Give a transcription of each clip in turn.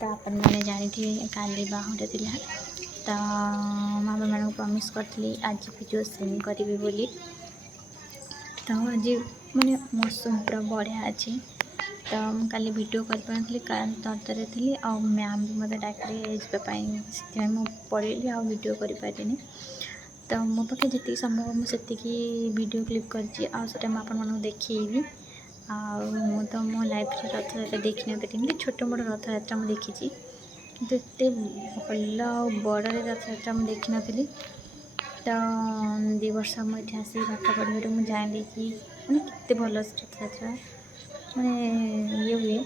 तो आपण मैंने जानी काली बाहुटा थिला तो मामा मान प्रमिश करी आज वीडियो सेंड करी बोली। तो आज मैंने मौसम पूरा बढ़िया अच्छे तो मुझे काली वीडियो कर पारी कारण तरतर थी आ मैम भी मतलब डाकरे से पढ़ी आ वीडियो कर पारे तो मो पाखे जी संभव मुझे वीडियो क्लिप कर देखी मु तो मो लाइफ रथ यात्रा देखी नी छोट मोट रथ यात्रा मुझे देखी किंतु एत भल बड़े रथ यात्रा मुझे देखी नी तो 2 वर्ष मुझे आसी पाठ पढ़े मुझे जानी कि मैंने केते भल रथ यात्रा मैंने ये हुए।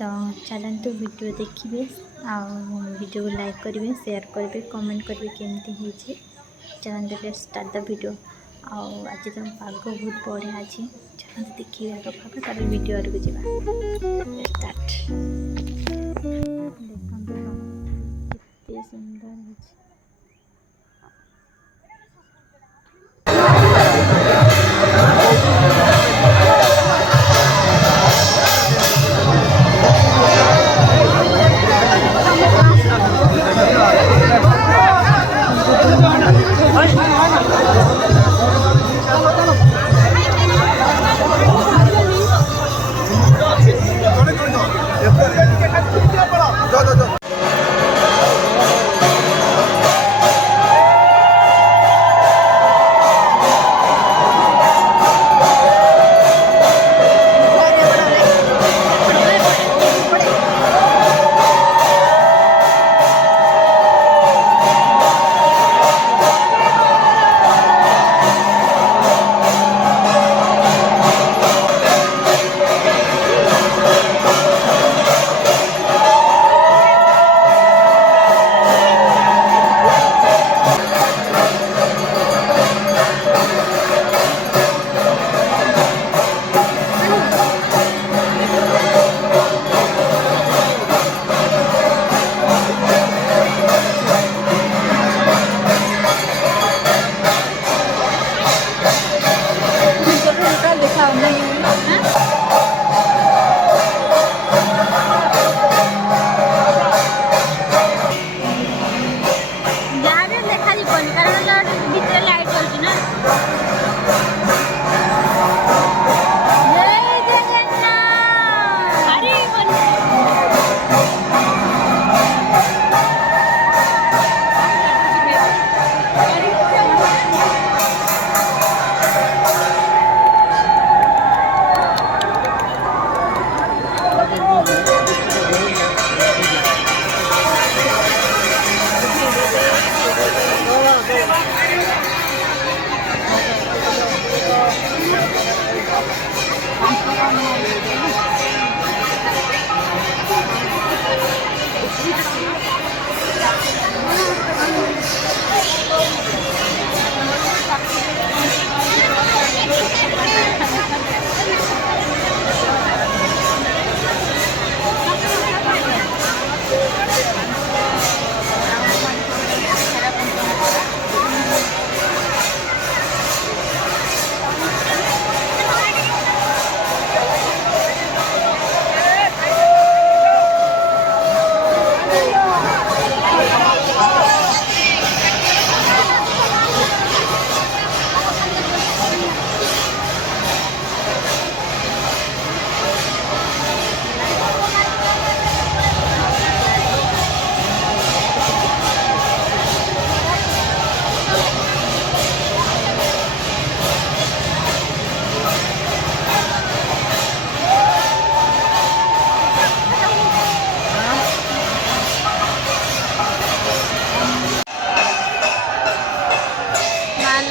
तो चलते वीडियो देखिए वीडियो को लाइक करेंगे शेयर करेंगे कमेंट करेंगे केमती चलते लेट्स स्टार्ट द वीडियो। आज तो पाग बहुत बढ़िया अच्छे चलते देखिए आग पाग तब वीडियो आड़ को जा स्टार्ट। देखते सुंदर है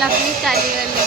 लक्ष्मी चलीगले